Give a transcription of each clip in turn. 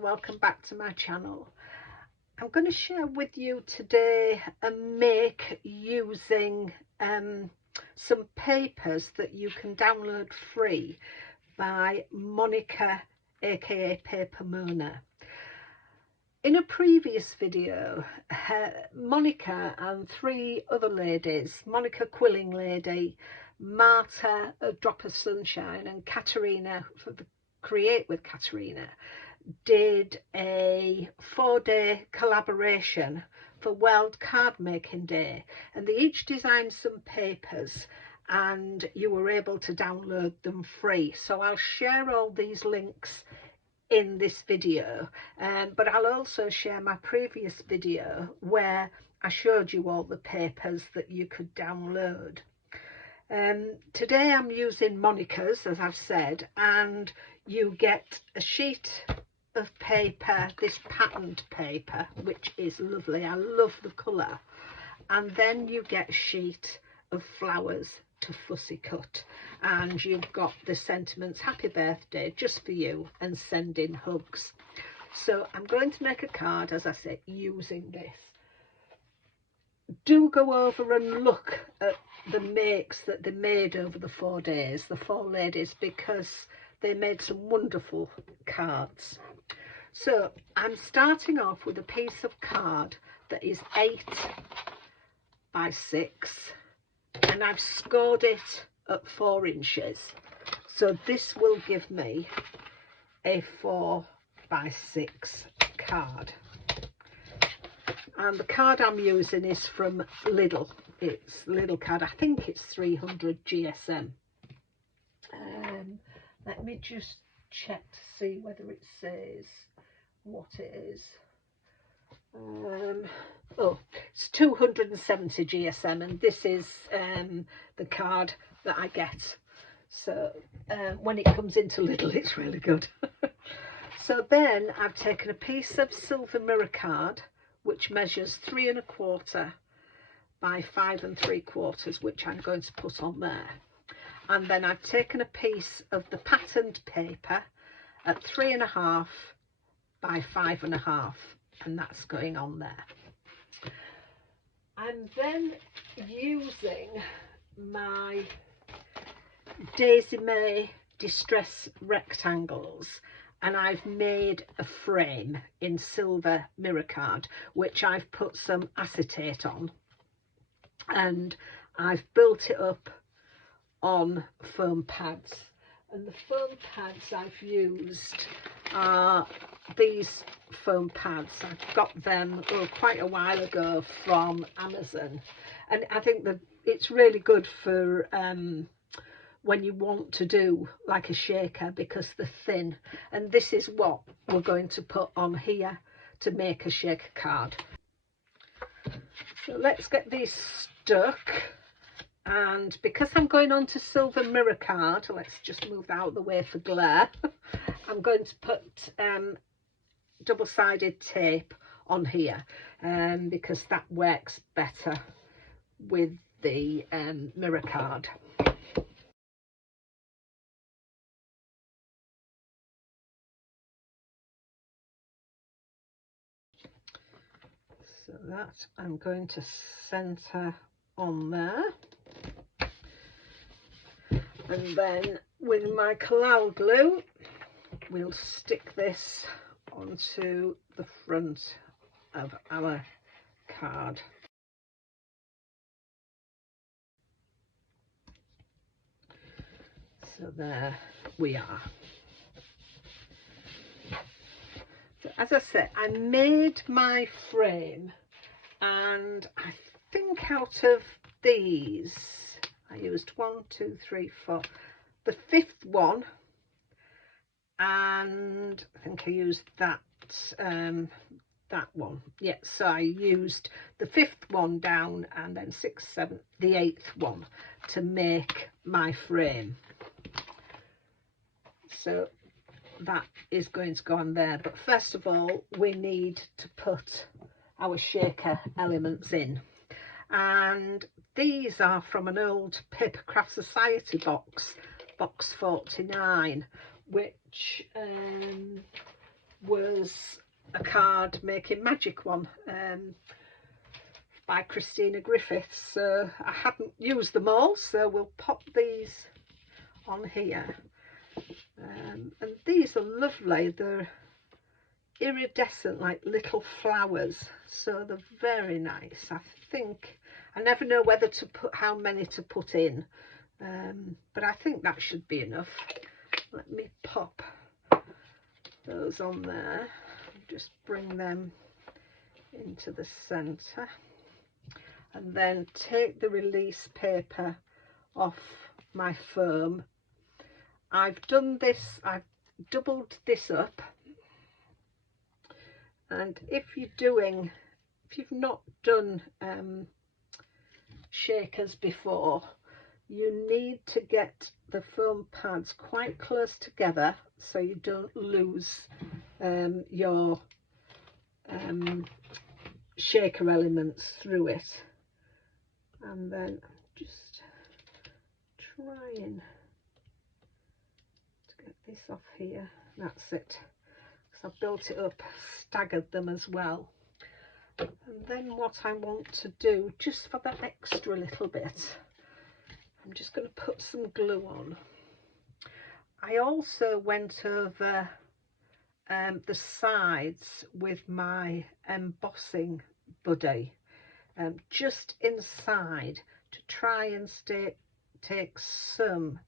welcome back to my channel. I'm going to share with you today a make using some papers that you can download free by Monika, aka PaperMona. In a previous video, Monika and three other ladies, Monika Quilling lady, Marta, a drop of sunshine, and Katarina for the Create with Katarina, did a 4-day collaboration for World Card Making Day, and they each designed some papers and you were able to download them free. So I'll share all these links in this video, but I'll also share my previous video where I showed you all the papers that you could download. Today I'm using Monika's, as I've said, and you get a sheet of paper, this patterned paper, which is lovely. I love the colour. And then you get a sheet of flowers to fussy cut, and you've got the sentiments, happy birthday, just for you, and sending hugs. So I'm going to make a card, as I said, using this. Do go over and look at the makes that they made over the 4 days, the four ladies, because they made some wonderful cards. So I'm starting off with a piece of card that is 8 by 6, and I've scored it at 4 inches. So this will give me a 4 by 6 card. And the card I'm using is from Lidl. It's Lidl card. I think it's 300 GSM. Let me just check to see whether it says what it is. Oh, it's 270 GSM, and this is the card that I get. So when it comes into Lidl, it's really good. So then I've taken a piece of silver mirror card, which measures 3 1/4 by 5 3/4, which I'm going to put on there. And then I've taken a piece of the patterned paper at 3 1/2 by 5 1/2, and that's going on there. I'm then using my Daisy May distress rectangles, and I've made a frame in silver mirror card, which I've put some acetate on, and I've built it up on foam pads. And the foam pads I've used are these foam pads. I got them quite a while ago from Amazon, and I think that it's really good for when you want to do like a shaker, because they're thin, and this is what we're going to put on here to make a shaker card. So let's get these stuck, and because I'm going on to silver mirror card, let's just move that out of the way for glare. I'm going to put double-sided tape on here because that works better with the mirror card. So that I'm going to centre on there, and then with my Collal glue we'll stick this onto the front of our card. So there we are. So as I said, I made my frame, and I think out of these I used 1, 2, 3, 4, the 5th one, and I think I used that that one. Yeah, so I used the 5th one down, and then 6th, 7th, the 8th one to make my frame. So that is going to go on there, but first of all we need to put our shaker elements in, and these are from an old Papercraft Society box 49, which was a card making magic one by Christina Griffiths. So I hadn't used them all, so we'll pop these on here. And these are lovely. They're iridescent, like little flowers, so they're very nice. I think I never know whether to put how many to put in, but I think that should be enough. Let me pop those on there and just bring them into the center, and then take the release paper off my foam. I've done this, I've doubled this up, and if you've not done shakers before, you need to get the foam pads quite close together so you don't lose your shaker elements through it. And then I'm just trying to get this off here. That's it. I've built it up, staggered them as well. And then what I want to do, just for that extra little bit, I'm just going to put some glue on. I also went over the sides with my embossing buddy, just inside, to try and take some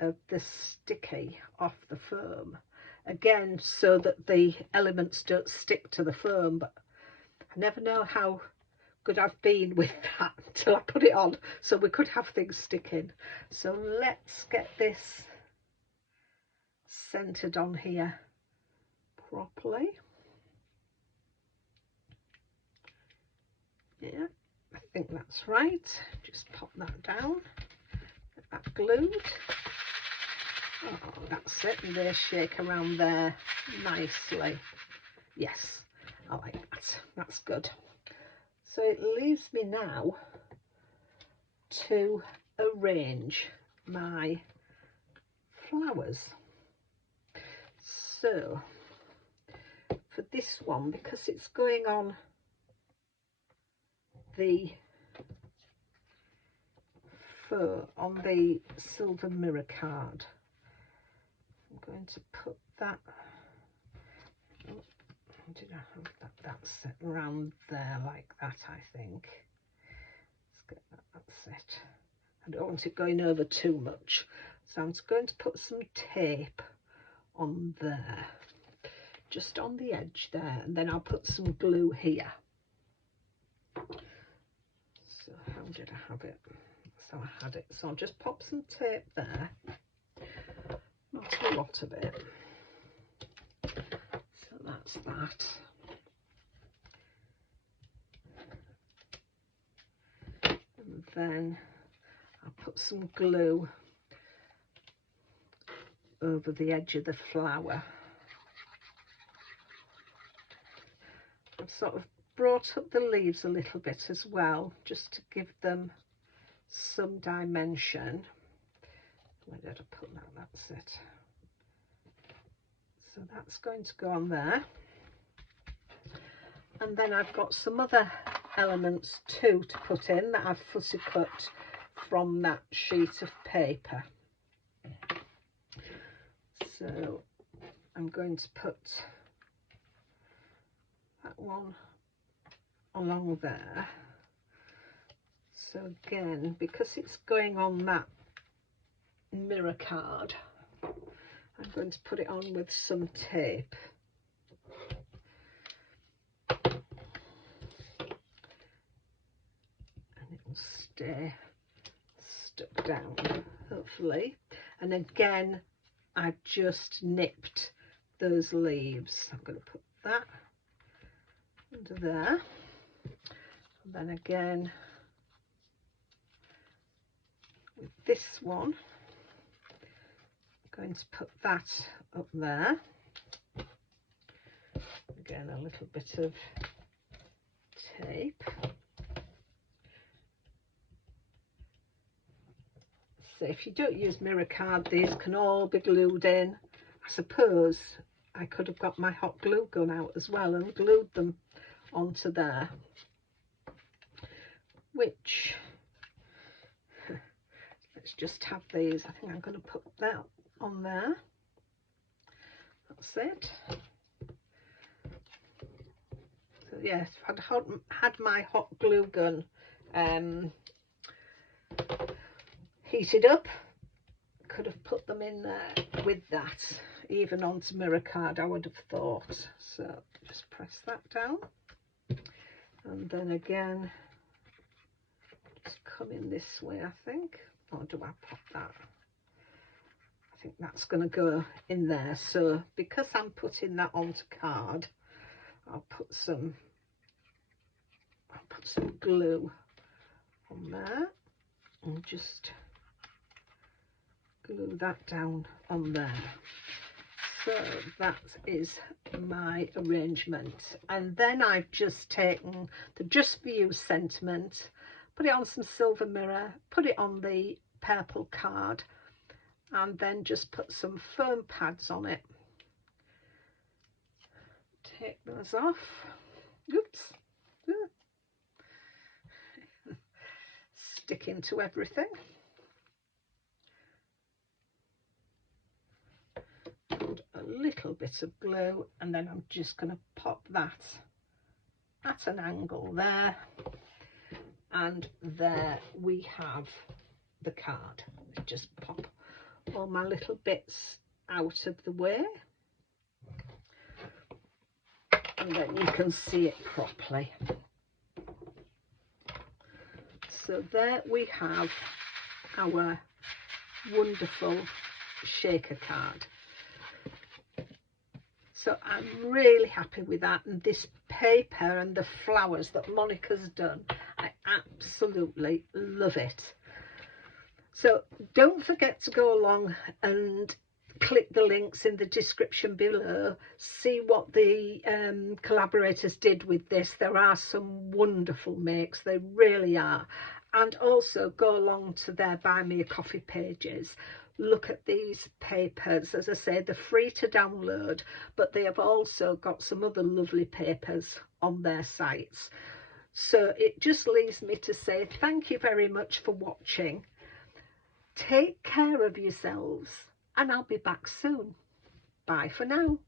of the sticky off the foam. Again, so that the elements don't stick to the foam, but I never know how good I've been with that until I put it on, so we could have things sticking. So let's get this centered on here properly. Yeah, I think that's right. Just pop that down, get that glued. Oh, that's it, and they shake around there nicely. Yes, I like that. That's good. So it leaves me now to arrange my flowers. So for this one, because it's going on the fur, on the silver mirror card, I'm going to put that, did I have that? That's set around there like that, I think. Let's get that, that's it. I don't want it going over too much, so I'm just going to put some tape on there, just on the edge there, and then I'll put some glue here. So how did I have it? So I had it, so I'll just pop some tape there, not a lot of it. So that's that. And then I'll put some glue over the edge of the flower. I've sort of brought up the leaves a little bit as well, just to give them some dimension. Where did I put that? That's it. So that's going to go on there. And then I've got some other elements too to put in that I've fussy cut from that sheet of paper. So I'm going to put that one along there. So again, because it's going on that mirror card, I'm going to put it on with some tape. And it will stay stuck down, hopefully. And again, I just nipped those leaves. I'm going to put that under there. And then again, with this one, I'm going to put that up there. Again, a little bit of tape. So if you don't use mirror card, these can all be glued in. I suppose I could have got my hot glue gun out as well and glued them onto there, which, let's just have these. I think I'm going to put that on there. That's it. So yes, I'd had my hot glue gun heated up, could have put them in there with that, even onto mirror card, I would have thought. So just press that down, and then again just come in this way, I think. Or do I pop that? I think that's going to go in there. So because I'm putting that onto card, I'll put some glue on there and just glue that down on there. So that is my arrangement, and then I've just taken the Just For You sentiment, put it on some silver mirror, put it on the purple card, and then just put some foam pads on it. Take those off. Oops. Sticking to everything. And a little bit of glue, and then I'm just going to pop that at an angle there, and there we have the card. Just pop all my little bits out of the way, and then you can see it properly. So there we have our wonderful shaker card. So I'm really happy with that, and this paper and the flowers that Monika's done, I absolutely love it. So don't forget to go along and click the links in the description below, see what the collaborators did with this. There are some wonderful makes, they really are. And also go along to their Buy Me a Coffee pages. Look at these papers. As I say, they're free to download, but they have also got some other lovely papers on their sites. So it just leaves me to say thank you very much for watching. Take care of yourselves, and I'll be back soon. Bye for now.